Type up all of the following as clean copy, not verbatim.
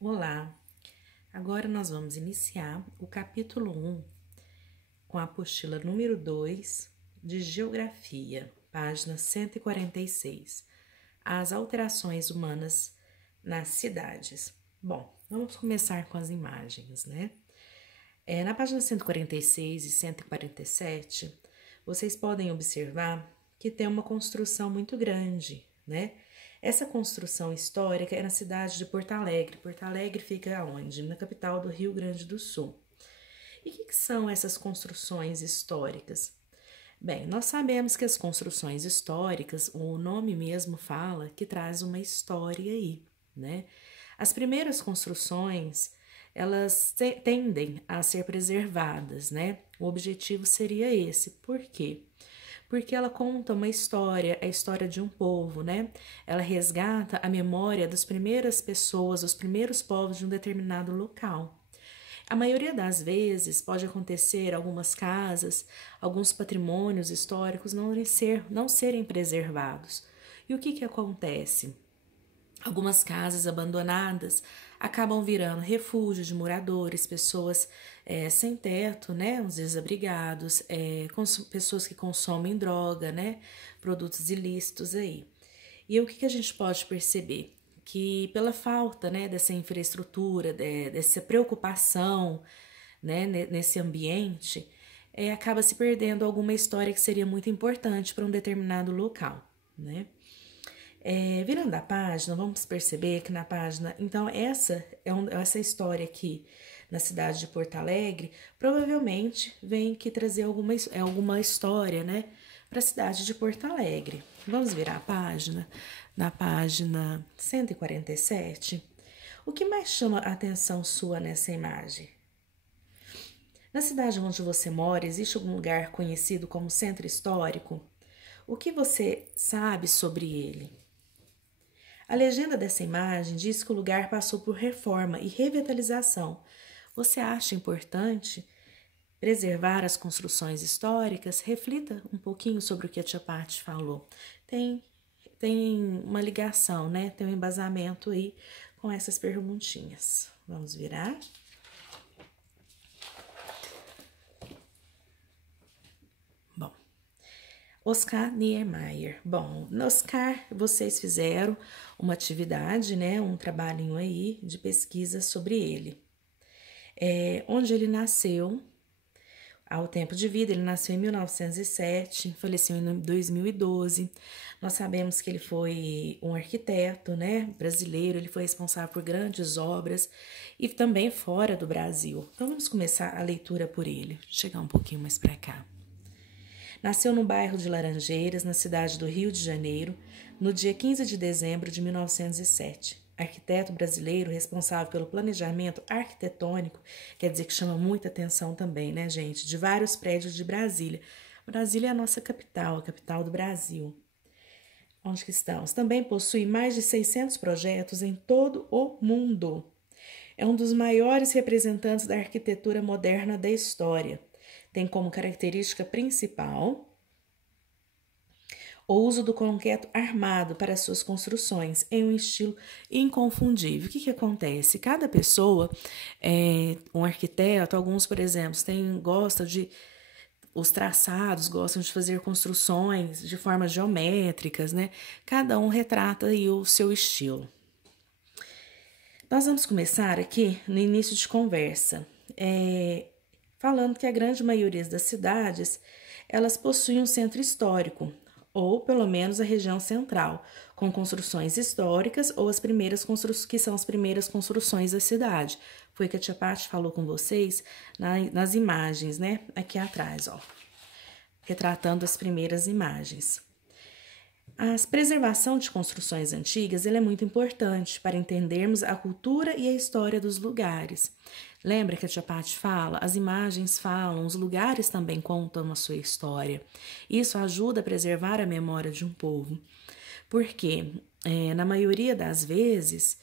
Olá, agora nós vamos iniciar o capítulo 1 com a apostila número 2 de Geografia, página 146, as alterações humanas nas cidades. Bom, vamos começar com as imagens, né? Na página 146 e 147, vocês podem observar que tem uma construção muito grande, né? Essa construção histórica é na cidade de Porto Alegre. Porto Alegre fica onde? Na capital do Rio Grande do Sul. E o que são essas construções históricas? Bem, nós sabemos que as construções históricas, o nome mesmo fala que traz uma história aí, né? As primeiras construções, elas tendem a ser preservadas, né? O objetivo seria esse. Por quê? Porque ela conta uma história, a história de um povo, né? Ela resgata a memória das primeiras pessoas, dos primeiros povos de um determinado local. A maioria das vezes pode acontecer algumas casas, alguns patrimônios históricos não serem preservados. E o que acontece? Algumas casas abandonadas acabam virando refúgio de moradores, pessoas sem teto, né, os desabrigados, pessoas que consomem droga, né, produtos ilícitos aí. E o que a gente pode perceber? Que pela falta, né, dessa infraestrutura, dessa preocupação, né, nesse ambiente, acaba se perdendo alguma história que seria muito importante para um determinado local, né? Virando a página, vamos perceber que na página, então essa história aqui na cidade de Porto Alegre, provavelmente vem que trazer alguma história, né, para a cidade de Porto Alegre. Vamos virar a página, na página 147. O que mais chama a atenção sua nessa imagem? Na cidade onde você mora, existe algum lugar conhecido como centro histórico? O que você sabe sobre ele? A legenda dessa imagem diz que o lugar passou por reforma e revitalização. Você acha importante preservar as construções históricas? Reflita um pouquinho sobre o que a tia Paty falou. Tem uma ligação, né? Tem um embasamento aí com essas perguntinhas. Vamos virar? Bom, Oscar Niemeyer. Bom, no Oscar, vocês fizeram uma atividade, né, um trabalhinho aí de pesquisa sobre ele. Onde ele nasceu, ao tempo de vida, ele nasceu em 1907, faleceu em 2012. Nós sabemos que ele foi um arquiteto, né, brasileiro, ele foi responsável por grandes obras e também fora do Brasil. Então vamos começar a leitura por ele. Vou chegar um pouquinho mais para cá. Nasceu no bairro de Laranjeiras, na cidade do Rio de Janeiro, no dia 15 de dezembro de 1907. Arquiteto brasileiro responsável pelo planejamento arquitetônico, quer dizer que chama muita atenção também, né, gente, de vários prédios de Brasília. Brasília é a nossa capital, a capital do Brasil. Onde que estamos? Também possui mais de 600 projetos em todo o mundo. É um dos maiores representantes da arquitetura moderna da história. Tem como característica principal o uso do concreto armado para suas construções em um estilo inconfundível. O que acontece? Cada pessoa, um arquiteto, alguns, por exemplo, gostam de os traçados, gostam de fazer construções de formas geométricas, né? Cada um retrata aí o seu estilo. Nós vamos começar aqui no início de conversa, falando que a grande maioria das cidades, elas possuem um centro histórico, ou pelo menos a região central, com construções históricas ou as primeiras que são as primeiras construções da cidade. Foi o que a tia Paty falou com vocês nas imagens, né? Aqui atrás, ó, retratando as primeiras imagens. A preservação de construções antigas é muito importante para entendermos a cultura e a história dos lugares. Lembra que a tia Paty fala? As imagens falam, os lugares também contam a sua história. Isso ajuda a preservar a memória de um povo. Porque, na maioria das vezes,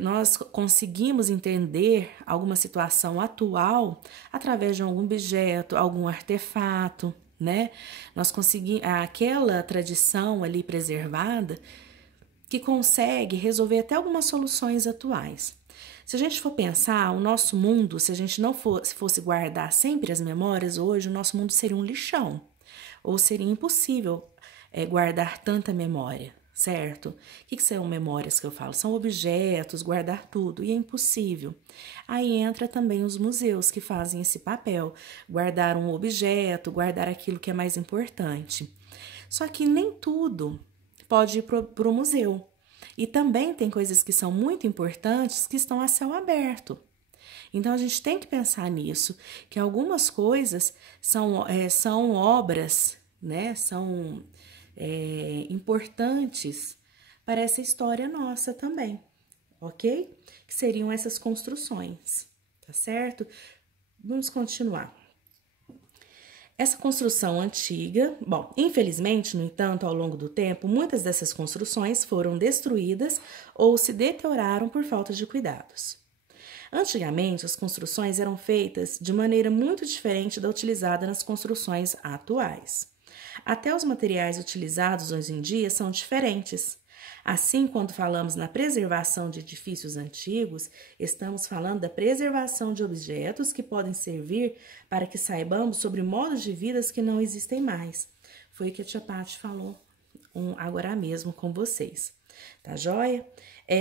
nós conseguimos entender alguma situação atual através de algum objeto, algum artefato, né? Nós conseguimos aquela tradição ali preservada que consegue resolver até algumas soluções atuais. Se a gente for pensar, o nosso mundo, se a gente não fosse guardar sempre as memórias, hoje o nosso mundo seria um lixão. Ou seria impossível guardar tanta memória, certo? O que são memórias que eu falo? São objetos, guardar tudo, e é impossível. Aí entra também os museus que fazem esse papel, guardar um objeto, guardar aquilo que é mais importante. Só que nem tudo pode ir para o museu. E também tem coisas que são muito importantes que estão a céu aberto. Então, a gente tem que pensar nisso, que algumas coisas são obras, né? São importantes para essa história nossa também, ok? Que seriam essas construções, tá certo? Vamos continuar. Essa construção antiga, bom, infelizmente, no entanto, ao longo do tempo, muitas dessas construções foram destruídas ou se deterioraram por falta de cuidados. Antigamente, as construções eram feitas de maneira muito diferente da utilizada nas construções atuais. Até os materiais utilizados hoje em dia são diferentes. Assim, quando falamos na preservação de edifícios antigos, estamos falando da preservação de objetos que podem servir para que saibamos sobre modos de vida que não existem mais. Foi o que a tia Paty falou agora mesmo com vocês. Tá joia?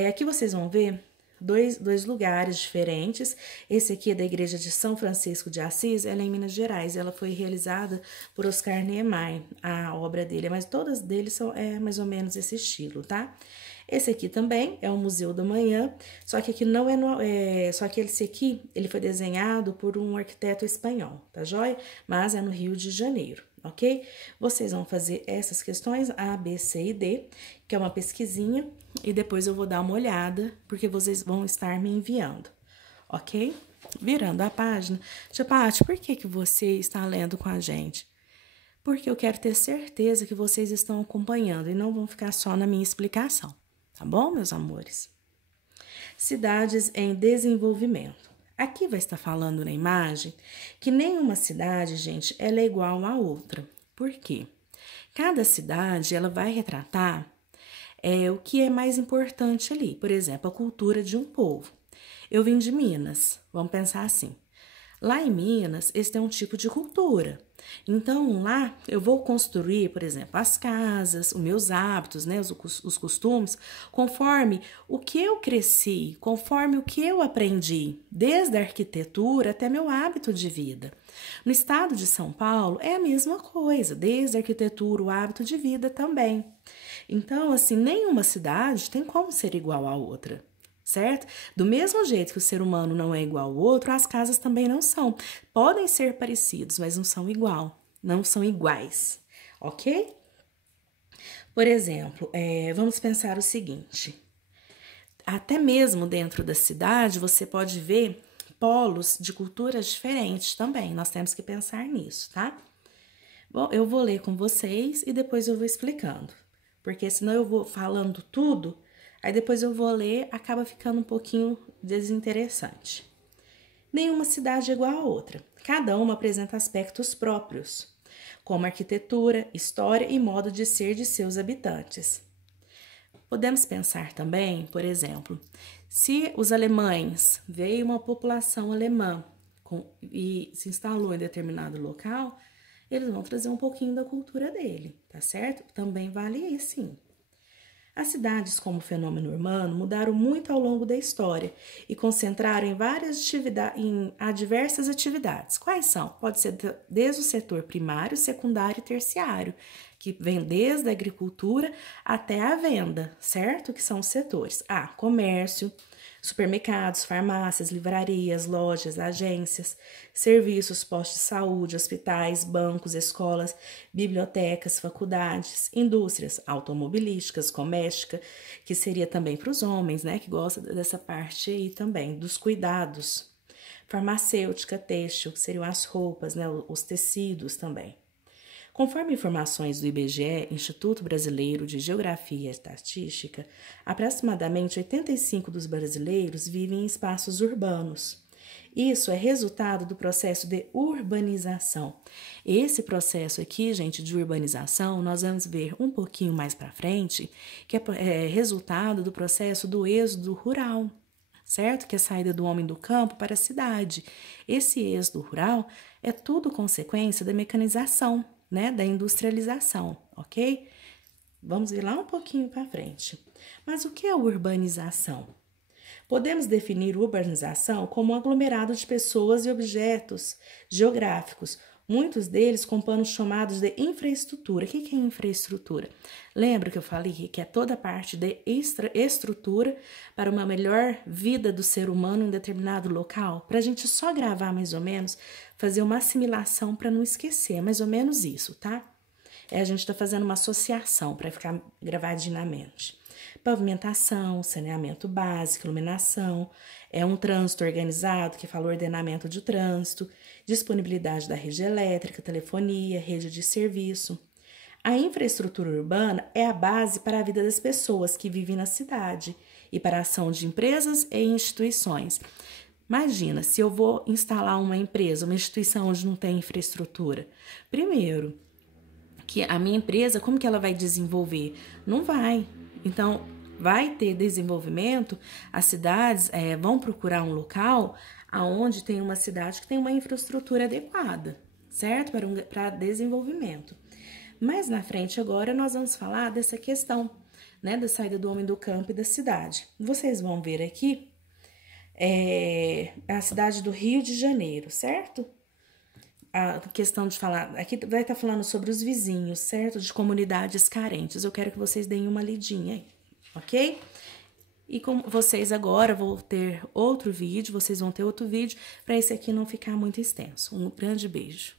Aqui vocês vão ver dois lugares diferentes. Esse aqui é da igreja de São Francisco de Assis, ela é em Minas Gerais. Ela foi realizada por Oscar Niemeyer, a obra dele, mas todas deles são mais ou menos esse estilo, tá? Esse aqui também é o Museu da Manhã, só que aqui não só que esse aqui, ele foi desenhado por um arquiteto espanhol, tá joia? Mas é no Rio de Janeiro, ok? Vocês vão fazer essas questões A, B, C e D, que é uma pesquisinha, e depois eu vou dar uma olhada, porque vocês vão estar me enviando, ok? Virando a página. Tia Paty, por que você está lendo com a gente? Porque eu quero ter certeza que vocês estão acompanhando e não vão ficar só na minha explicação, tá bom, meus amores? Cidades em desenvolvimento. Aqui vai estar falando na imagem que nenhuma cidade, gente, ela é igual à outra. Por quê? Cada cidade, ela vai retratar o que é mais importante ali. Por exemplo, a cultura de um povo. Eu vim de Minas, vamos pensar assim. Lá em Minas, esse é um tipo de cultura. Então, lá eu vou construir, por exemplo, as casas, os meus hábitos, né, os costumes, conforme o que eu cresci, conforme o que eu aprendi, desde a arquitetura até meu hábito de vida. No estado de São Paulo, é a mesma coisa, desde a arquitetura, o hábito de vida também. Então, assim, nenhuma cidade tem como ser igual à outra. Certo? Do mesmo jeito que o ser humano não é igual ao outro, as casas também não são. Podem ser parecidos, mas não são não são iguais, ok? Por exemplo, vamos pensar o seguinte. Até mesmo dentro da cidade, você pode ver polos de culturas diferentes também. Nós temos que pensar nisso, tá? Bom, eu vou ler com vocês e depois eu vou explicando. Porque senão eu vou falando tudo... Aí depois eu vou ler, acaba ficando um pouquinho desinteressante. Nenhuma cidade é igual a outra. Cada uma apresenta aspectos próprios, como arquitetura, história e modo de ser de seus habitantes. Podemos pensar também, por exemplo, se os alemães, veio uma população alemã e se instalou em determinado local, eles vão trazer um pouquinho da cultura dele, tá certo? Também vale aí, sim. As cidades como fenômeno urbano mudaram muito ao longo da história e concentraram em diversas atividades. Quais são? Pode ser desde o setor primário, secundário e terciário, que vem desde a agricultura até a venda, certo? Que são os setores. Comércio, supermercados, farmácias, livrarias, lojas, agências, serviços, postos de saúde, hospitais, bancos, escolas, bibliotecas, faculdades, indústrias automobilísticas, doméstica, que seria também para os homens, né, que gostam dessa parte aí também, dos cuidados, farmacêutica, têxtil, que seriam as roupas, né, os tecidos também. Conforme informações do IBGE, Instituto Brasileiro de Geografia e Estatística, aproximadamente 85% dos brasileiros vivem em espaços urbanos. Isso é resultado do processo de urbanização. Esse processo aqui, gente, de urbanização, nós vamos ver um pouquinho mais para frente, que é resultado do processo do êxodo rural, certo? Que é a saída do homem do campo para a cidade. Esse êxodo rural é tudo consequência da mecanização, né? Da industrialização, ok? Vamos ir lá um pouquinho para frente. Mas o que é urbanização? Podemos definir urbanização como um aglomerado de pessoas e objetos geográficos, muitos deles com planos chamados de infraestrutura. O que é infraestrutura? Lembra que eu falei que é toda a parte de estrutura para uma melhor vida do ser humano em determinado local? Para a gente só gravar mais ou menos, fazer uma assimilação para não esquecer, é mais ou menos isso, tá? A gente está fazendo uma associação para ficar gravadinho na mente. Pavimentação, saneamento básico, iluminação, é um trânsito organizado, que fala ordenamento de trânsito, disponibilidade da rede elétrica, telefonia, rede de serviço. A infraestrutura urbana é a base para a vida das pessoas que vivem na cidade e para a ação de empresas e instituições. Imagina, se eu vou instalar uma empresa, uma instituição onde não tem infraestrutura. Primeiro, que a minha empresa, como que ela vai desenvolver? Não vai. Então, vai ter desenvolvimento, as cidades vão procurar um local onde tem uma cidade que tem uma infraestrutura adequada, certo? Para desenvolvimento. Mais na frente agora nós vamos falar dessa questão, né, da saída do homem do campo e da cidade. Vocês vão ver aqui a cidade do Rio de Janeiro, certo? A questão de falar, aqui vai estar falando sobre os vizinhos, certo? De comunidades carentes. Eu quero que vocês deem uma lidinha aí, ok? E com vocês agora, vou ter outro vídeo, vocês vão ter outro vídeo, para esse aqui não ficar muito extenso. Um grande beijo.